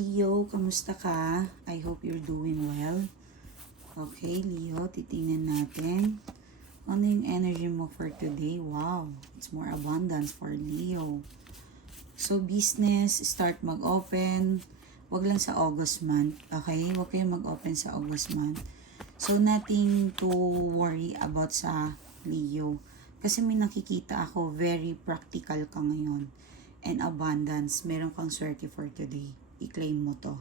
Leo, kamusta ka? I hope you're doing well. Okay, Leo, titingnan natin. Ano yung energy mo for today? Wow, it's more abundance for Leo. So, business, start mag-open. Wag lang sa August month, okay? Wag kayong mag-open sa August month. So, nothing to worry about sa Leo. Kasi may nakikita ako, very practical ka ngayon. And abundance, meron kang swerte for today. I-claim mo to.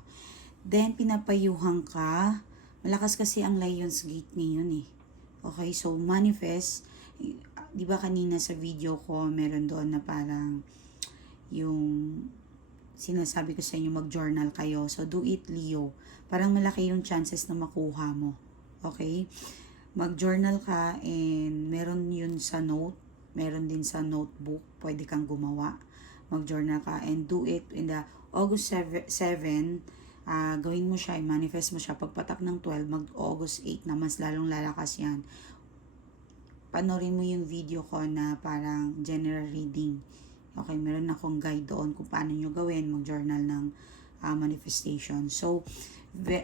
Then, pinapayuhan ka. Malakas kasi ang Lion's Gate ngayon eh. Okay, so manifest. Di ba kanina sa video ko, meron doon na parang yung sinasabi ko sa inyo, mag-journal kayo. So, do it, Leo. Parang malaki yung chances na makuha mo. Okay? Mag-journal ka and meron yun sa note. Meron din sa notebook. Pwede kang gumawa. Mag-journal ka and do it in the August 7, 7 ah, gawin mo siya, i-manifest mo siya. Pagpatak ng 12, mag-August 8 na mas lalong lalakas yan. Panorin mo yung video ko na parang general reading. Okay, meron akong guide doon kung paano nyo gawin, mag-journal ng ah, manifestation. So,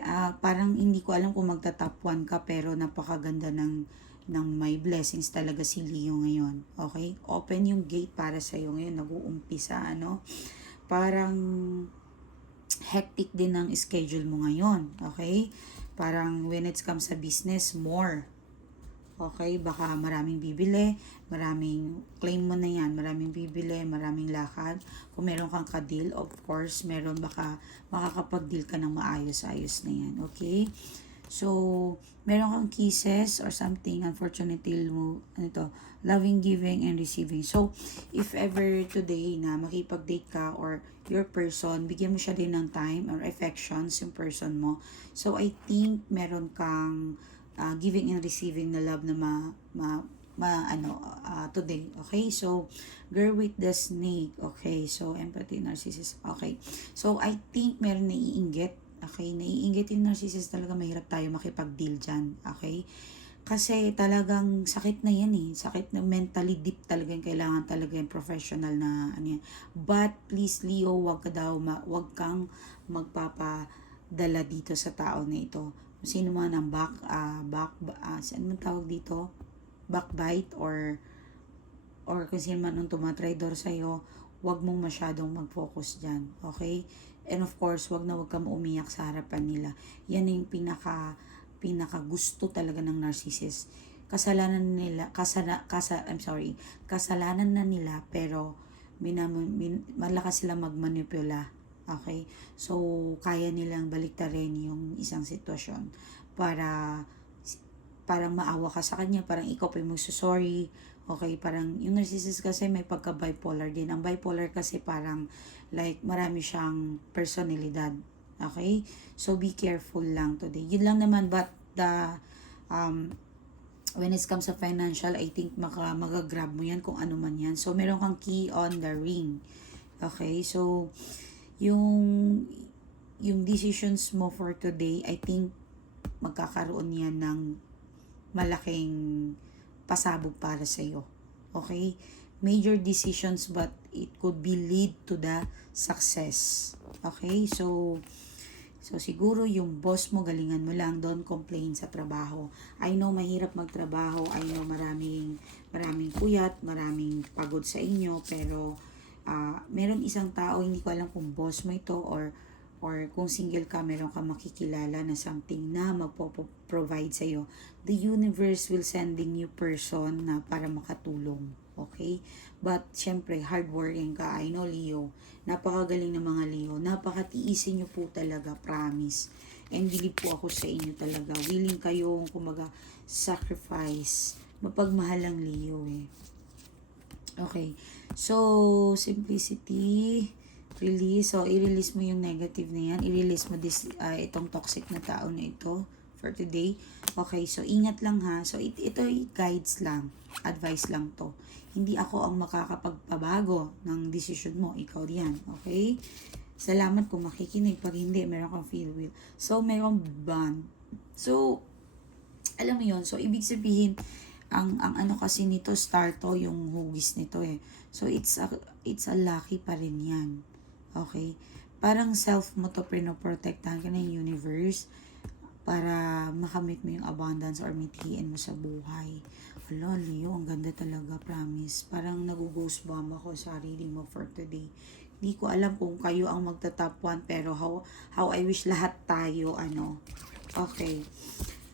ah, parang hindi ko alam kung magta-top 1 ka pero napakaganda ng ng may blessings talaga si Leo ngayon. Okay? Open yung gate para sa iyo ngayon. Nag-uumpisa, ano? Parang hectic din ang schedule mo ngayon. Okay? Parang when it comes sa business, more. Okay? Baka maraming bibili, maraming claim mo na yan, maraming bibili, maraming lakad. Kung meron kang ka-deal, of course, meron baka makakapag-deal ka ng maayos-ayos na yan. Okay? So, meron kang kisses or something, unfortunately, ano to, loving, giving, and receiving. So, if ever today na makipag-date ka or your person, bigyan mo siya din ng time or affections yung person mo. So, I think meron kang uh, giving and receiving na love na ma, ma, ma ano, uh, today. Okay? So, girl with the snake. Okay? So, empathy, narcissist. Okay. So, I think meron naiinggit Okay, naiinggit yung narcissist talaga mahirap tayo makipag-deal dyan. Okay? Kasi talagang sakit na yan eh. Sakit na mentally deep talaga yung kailangan talaga yung professional na ano yan. But please Leo, wag ka daw, ma- wag kang magpapadala dito sa tao na ito. Sino man ang back, uh, back, uh, saan man tawag dito? Backbite or or kung sino man ang tumatraidor sa'yo, wag mong masyadong mag-focus dyan. Okay? And of course, wag na wag ka umiyak sa harapan nila. Yan yung pinaka pinaka gusto talaga ng narcissist. Kasalanan nila, kasala, kasa, I'm sorry, kasalanan na nila pero minam, min, malakas sila magmanipula. Okay? So, kaya nilang baliktarin yung isang sitwasyon para parang maawa ka sa kanya, parang ikaw pa yung magsusorry, okay, parang yung narcissist kasi may pagka-bipolar din. Ang bipolar kasi parang like marami siyang personalidad, okay? So be careful lang today. Yun lang naman, but the, um, when it comes sa financial, I think maka, magagrab mo yan kung ano man yan. So meron kang key on the ring, okay? So, yung, yung decisions mo for today, I think magkakaroon yan ng malaking pasabog para sa iyo. Okay? Major decisions but it could be lead to the success. Okay? So So siguro yung boss mo galingan mo lang, don't complain sa trabaho. I know mahirap magtrabaho, I know maraming maraming puyat, maraming pagod sa inyo, pero uh, meron isang tao hindi ko alam kung boss mo ito or or kung single ka, meron ka makikilala na something na magpo-provide sa iyo, the universe will sending you person na para makatulong. Okay? But, syempre, hardworking ka. I know, Leo. Napakagaling ng mga Leo. Napakatiisin nyo po talaga, promise. And believe po ako sa inyo talaga. Willing kayong, kumaga, sacrifice. Mapagmahal ang Leo eh. Okay. So, simplicity release. So, i-release mo yung negative na yan. I-release mo this, uh, itong toxic na tao na ito for today. Okay, so ingat lang ha. So, it, ito guides lang. Advice lang to. Hindi ako ang makakapagpabago ng decision mo. Ikaw yan. Okay? Salamat kung makikinig. Pag hindi, meron kang feel will. So, meron bond. So, alam mo yon So, ibig sabihin, ang ang ano kasi nito star to yung hugis nito eh. So it's a it's a lucky pa rin 'yan. Okay? parang self mo to pinoprotektahan ka ng universe para makamit mo yung abundance or mithiin mo sa buhay. Hala, Leo, ang ganda talaga, promise. Parang nag-goosebump ako sa reading mo for today. Hindi ko alam kung kayo ang magta-top 1, pero how, how I wish lahat tayo, ano. Okay.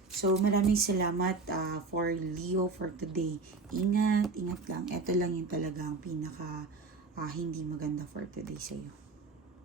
So, maraming salamat ah, for Leo for today. Ingat, ingat lang. Ito lang yung talagang pinaka ah, hindi maganda for today sa'yo.